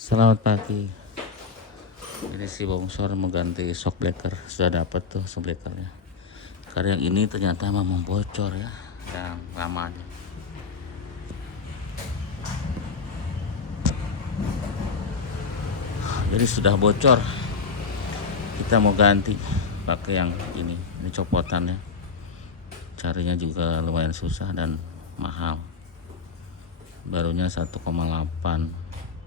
Selamat pagi. Ini si Bongsor mau ganti shock breaker. Sudah dapat tuh shock breakernya. Karena yang ini ternyata memang bocor ya, yang lamanya. Jadi sudah bocor. Kita mau ganti pakai yang ini. Ini copotannya. Carinya juga lumayan susah dan mahal. Barunya 1,8.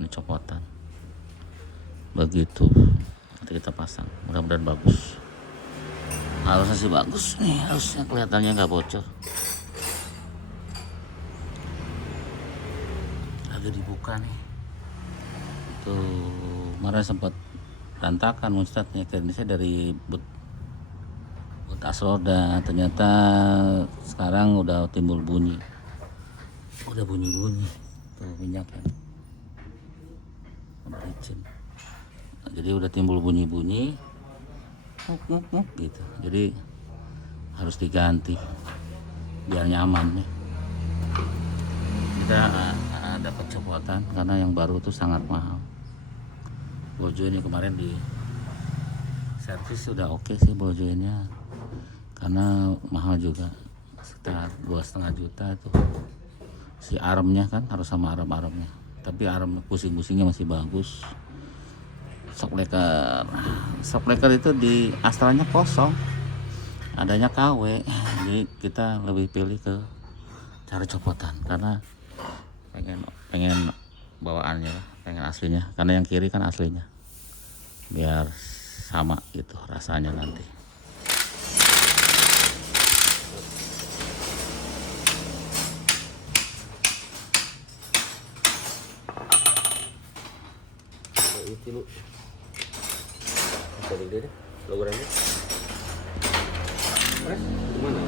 Ini copotan. Begitu. Nanti kita pasang. Mudah-mudahan bagus. Harusnya sih bagus nih, harusnya kelihatannya nggak bocor. Lagi dibuka nih. Itu kemarin sempat berantakan Ustadznya, kayaknya saya dari but as roda, ternyata sekarang udah timbul bunyi. Udah bunyi-bunyi. Tuh minyak kan. Bericin. Nah, jadi udah timbul bunyi-bunyi. Gitu. Jadi harus diganti biar nyaman nih. Kita dapat copotan karena yang baru itu sangat mahal. Bojo ini kemarin di servis sudah oke sih bojonya, karena mahal juga, sekitar 2,5 juta tuh. Si armnya kan harus sama arm-armnya, tapi arm pusing-pusingnya masih bagus. Shock breaker itu di Astranya kosong, adanya KW. Jadi kita lebih pilih ke cari copotan karena pengen bawaannya, pengen aslinya, karena yang kiri kan aslinya, biar sama gitu rasanya nanti. Itu lu bisa deh logorannya gimana?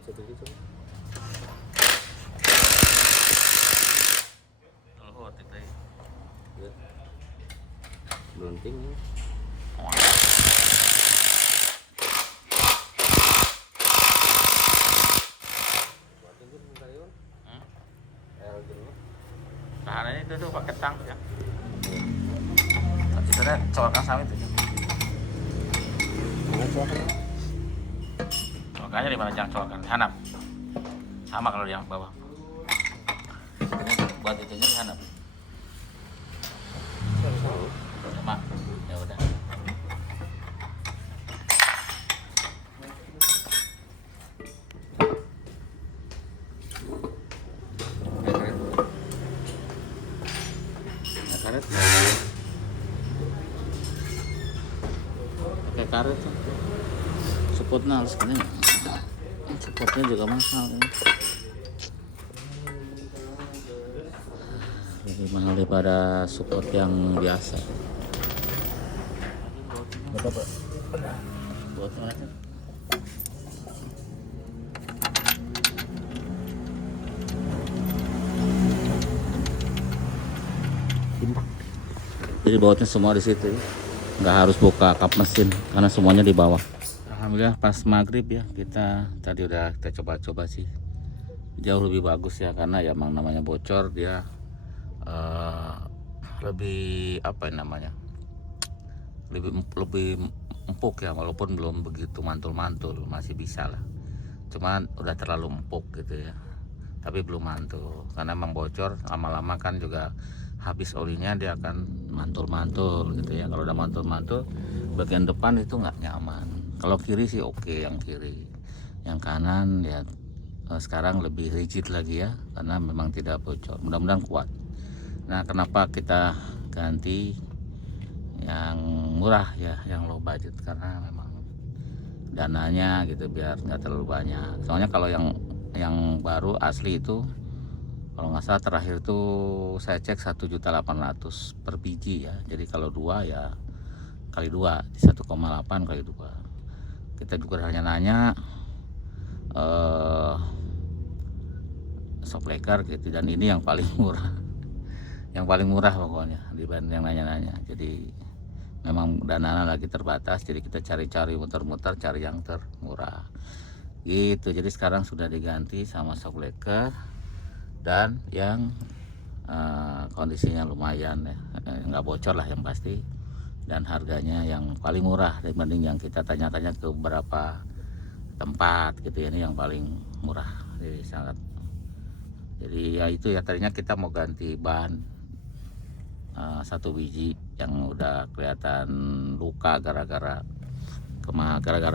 Satu gitu ya, melunting ya. Tahanannya itu tuh pakai tang ya. Itu deh colokan sama itu. Mana coba? Colokannya di mana, jangan colokan hanap. Sama kalau yang bawah. Ini buat itunya di hanap. Sama. Ya udah. Karet. Pakai karet tuh. Supportnya harus kali. Supportnya juga mahal ya. Lebih mahal daripada support yang biasa. Berapa? Buat mana? Jadi bautnya semua di situ ya. Nggak harus buka kap mesin karena semuanya di bawah. Alhamdulillah pas maghrib ya, kita tadi udah kita coba-coba sih, jauh lebih bagus ya, karena ya emang namanya bocor dia lebih apa namanya, lebih empuk ya, walaupun belum begitu mantul-mantul, masih bisa lah, cuman udah terlalu empuk gitu ya, tapi belum mantul karena emang bocor. Lama-lama kan juga habis olinya dia akan mantul-mantul gitu ya. Kalau udah mantul-mantul bagian depan itu nggak nyaman. Kalau kiri sih oke, yang kiri. Yang kanan ya sekarang lebih rigid lagi ya, karena memang tidak bocor, mudah-mudahan kuat. Nah, kenapa kita ganti yang murah ya, yang low budget, karena memang dananya gitu biar nggak terlalu banyak. Soalnya kalau yang baru asli itu, kalau nggak salah terakhir tuh saya cek 1.800.000 per biji ya. Jadi kalau dua ya kali 2, di 1,8 kali 2. Kita juga hanya nanya Shopmaker gitu, dan ini yang paling murah. Yang paling murah pokoknya dibanding yang nanya-nanya. Jadi memang dana lagi terbatas, jadi kita cari-cari muter-muter cari yang termurah gitu. Jadi sekarang sudah diganti sama Shopmaker, dan yang kondisinya lumayan ya, nggak bocor lah yang pasti, dan harganya yang paling murah dibanding yang kita tanya-tanya ke beberapa tempat gitu ya. Ini yang paling murah, jadi sangat. Jadi ya itu ya, tadinya kita mau ganti ban 1 biji yang udah kelihatan luka gara-gara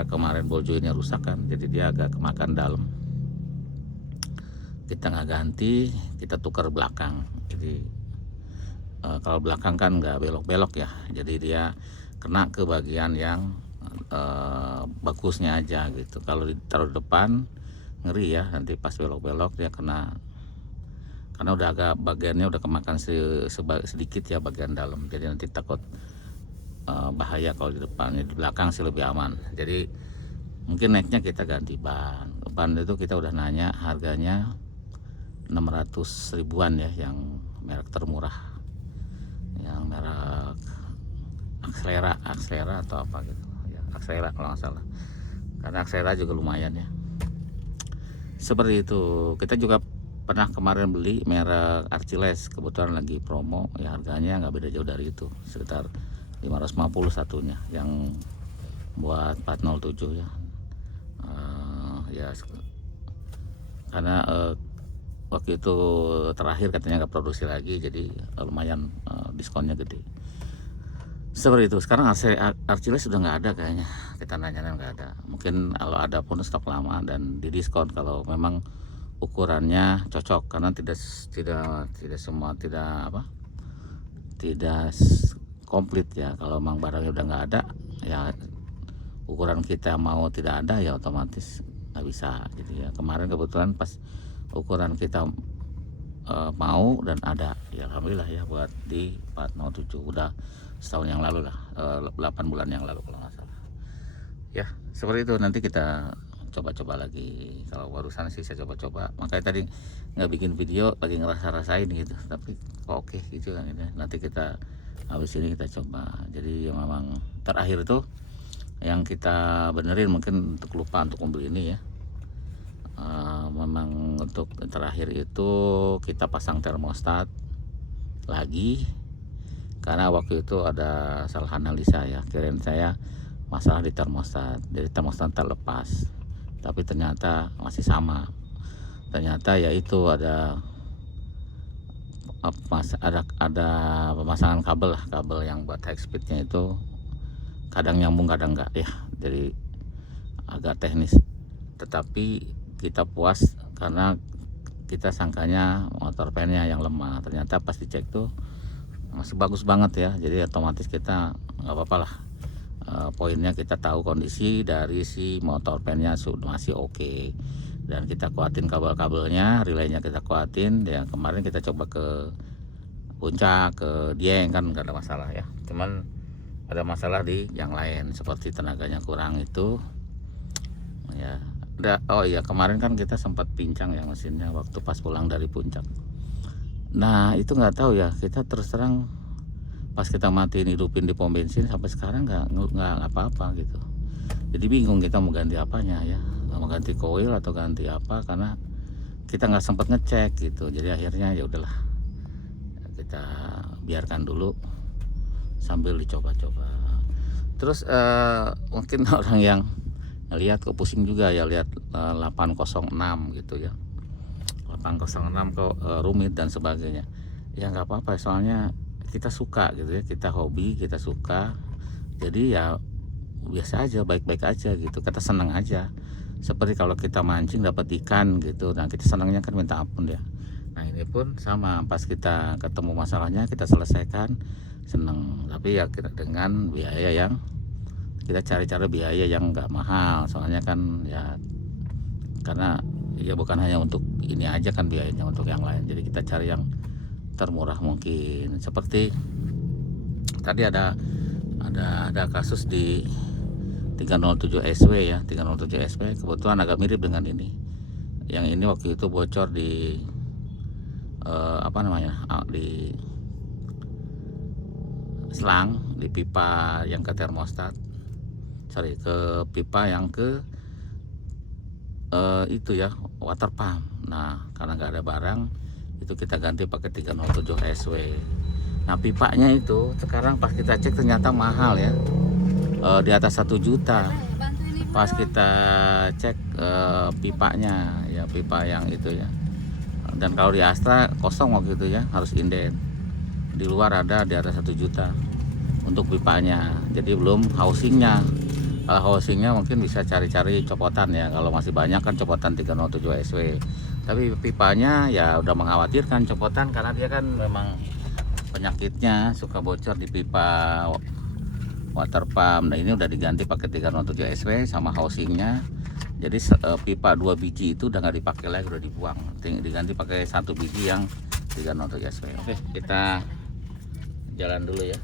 kemarin ball jointnya rusak kan, jadi dia agak kemakan dalam. Kita nggak ganti, kita tukar belakang. Jadi kalau belakang kan nggak belok-belok ya, jadi dia kena ke bagian yang bagusnya aja gitu. Kalau ditaruh depan ngeri ya, nanti pas belok-belok dia kena, karena udah agak bagiannya udah kemakan sedikit ya bagian dalam, jadi nanti takut bahaya kalau di depan. Di belakang sih lebih aman. Jadi mungkin naiknya kita ganti ban itu kita udah nanya, harganya 600 ribuan ya, yang merek termurah, yang merek Axlera atau apa gitu ya, Axlera kalau nggak salah, karena Axlera juga lumayan ya. Seperti itu. Kita juga pernah kemarin beli merek Archiles, kebetulan lagi promo ya, harganya nggak beda jauh dari itu, sekitar 550 satunya, yang buat 407 ya. Ya karena waktu itu terakhir katanya nggak produksi lagi, jadi lumayan diskonnya gede. Seperti itu. Sekarang Archiles sudah nggak ada kayaknya, kita nanya nggak ada. Mungkin kalau ada pun stok lama dan didiskon kalau memang ukurannya cocok, karena tidak semua tidak komplit ya. Kalau memang barangnya udah nggak ada ya, ukuran kita mau tidak ada ya otomatis nggak bisa gitu ya. Kemarin kebetulan pas ukuran kita mau dan ada ya, alhamdulillah ya, buat di 407 udah setahun yang lalu lah, 8 bulan yang lalu kalau nggak salah ya. Seperti itu. Nanti kita coba-coba lagi. Kalau barusan sih saya coba-coba, makanya tadi nggak bikin video, lagi ngerasa-rasain gitu, tapi kok oke gitu kan. Nanti kita habis ini kita coba. Jadi yang memang terakhir itu yang kita benerin, mungkin untuk lupa untuk mobil ini ya. Memang untuk terakhir itu kita pasang termostat lagi, karena waktu itu ada salah analisa ya, kirain saya masalah di termostat, jadi termostat terlepas, tapi ternyata masih sama. Ternyata ya itu ada pemasangan kabel yang buat high speednya itu kadang nyambung kadang enggak ya, jadi agak teknis. Tetapi kita puas karena kita sangkanya motor pennya yang lemah, ternyata pas dicek tuh masih bagus banget ya. Jadi otomatis kita nggak apa-apa lah, poinnya kita tahu kondisi dari si motor pennya masih oke. Dan kita kuatin kabel-kabelnya, relaynya kita kuatin ya. Kemarin kita coba ke puncak, ke Dieng kan nggak ada masalah ya, cuman ada masalah di yang lain seperti tenaganya kurang itu ya. Oh iya, kemarin kan kita sempat pincang ya mesinnya waktu pas pulang dari puncak. Nah itu nggak tahu ya, kita terus terang pas kita matiin hidupin di pom bensin sampai sekarang nggak apa-apa gitu. Jadi bingung kita mau ganti apanya ya, mau ganti koil atau ganti apa, karena kita nggak sempat ngecek gitu. Jadi akhirnya ya udahlah, kita biarkan dulu sambil dicoba-coba. Terus mungkin orang yang lihat kok pusing juga ya, lihat 806 gitu ya, 806 kok rumit dan sebagainya. Ya nggak apa-apa, soalnya kita suka gitu ya, kita hobi, kita suka, jadi ya biasa aja, baik-baik aja gitu, kita senang aja. Seperti kalau kita mancing dapat ikan gitu, nah kita senangnya kan minta ampun ya. Nah ini pun sama, pas kita ketemu masalahnya kita selesaikan, seneng. Tapi ya dengan biaya yang kita cari-cari biaya yang nggak mahal, soalnya kan ya, karena ya bukan hanya untuk ini aja kan biayanya, untuk yang lain. Jadi kita cari yang termurah mungkin. Seperti tadi ada ada kasus di 307 SW ya, 307 SW kebetulan agak mirip dengan ini. Yang ini waktu itu bocor di di selang, di pipa yang ke termostat, ke pipa yang ke itu ya, water pump. Nah, karena nggak ada barang, itu kita ganti pakai 307 SW. Nah, pipanya itu sekarang pas kita cek ternyata mahal ya, di atas 1 juta. Pas kita cek pipanya ya, pipa yang itu ya. Dan kalau di Astra kosong waktu itu ya, harus inden. Di luar ada di atas 1 juta untuk pipanya. Jadi belum housingnya. Kalau housingnya mungkin bisa cari-cari copotan ya. Kalau masih banyak kan copotan 307 SW. Tapi pipanya ya udah mengkhawatirkan copotan, karena dia kan memang penyakitnya suka bocor di pipa water pump. Nah, ini udah diganti pakai 307 SW sama housingnya. Jadi pipa 2 biji itu udah nggak dipakai lagi, udah dibuang. Diganti pakai 1 biji yang 307 SW. Oke, kita jalan dulu ya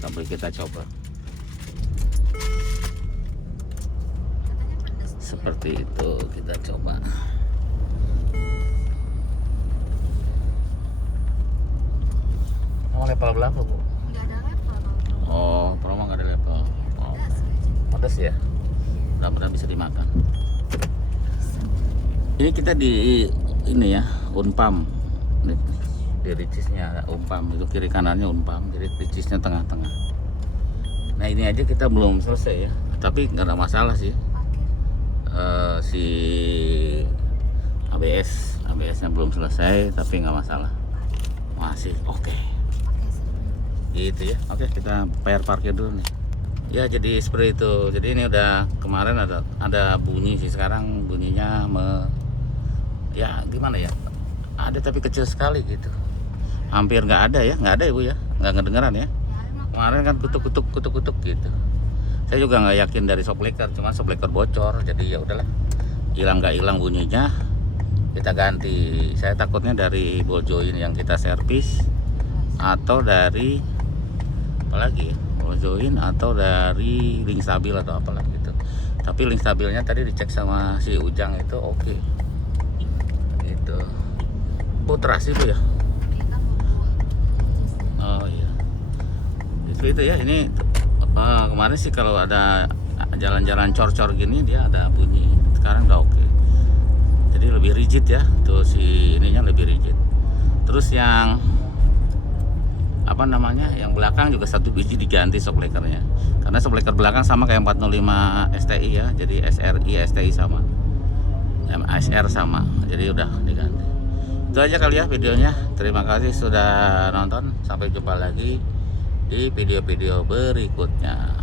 sampai kita coba. Seperti itu kita coba. Mau level berapa, Bu? Nggak ada level. Oh, promo nggak ada level. Oh, pedas ya? Mudah-mudahan bisa dimakan. Ini kita di ini ya, Unpam. Di ricisnya ada Unpam, itu kiri kanannya Unpam, jadi ricisnya tengah-tengah. Nah, ini aja kita belum selesai ya, tapi nggak ada masalah sih. Si ABS-nya belum selesai, tapi nggak masalah, masih oke. Gitu ya. Oke, kita bayar parkir dulu nih. Ya, jadi seperti itu. Jadi ini udah kemarin ada bunyi sih, sekarang bunyinya ya gimana ya? Ada tapi kecil sekali gitu. Hampir nggak ada ya, nggak ada ya Bu ya, nggak ngedengeran ya. Kemarin kan kutuk gitu. Saya juga nggak yakin dari shockbreaker, cuma shockbreaker bocor, jadi ya udahlah, hilang nggak hilang bunyinya, kita ganti. Saya takutnya dari ball joint yang kita servis, atau dari apalagi ball joint, atau dari link stabil atau apalah gitu. Tapi link stabilnya tadi dicek sama si Ujang itu oke. Itu putrasi Bu ya. Oh iya, itu ya. Ini kemarin sih kalau ada jalan-jalan cor-cor gini dia ada bunyi. Sekarang udah oke. Jadi lebih rigid ya, tuh si ininya lebih rigid. Terus yang yang belakang juga 1 biji diganti shockbreakernya, karena shockbreaker belakang sama kayak 405 STI ya, jadi SRI STI sama, MSR sama, jadi udah diganti. Itu aja kali ya videonya. Terima kasih sudah nonton, sampai jumpa lagi di video-video berikutnya.